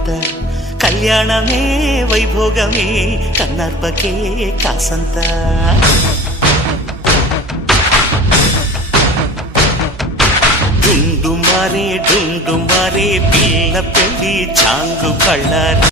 ఎంత కళ్యాణమే వైభోగమే కన్నార్పకే కాసంత డుండు మారే పిల్ల పెళ్ళి చాంగు కళ్ళారి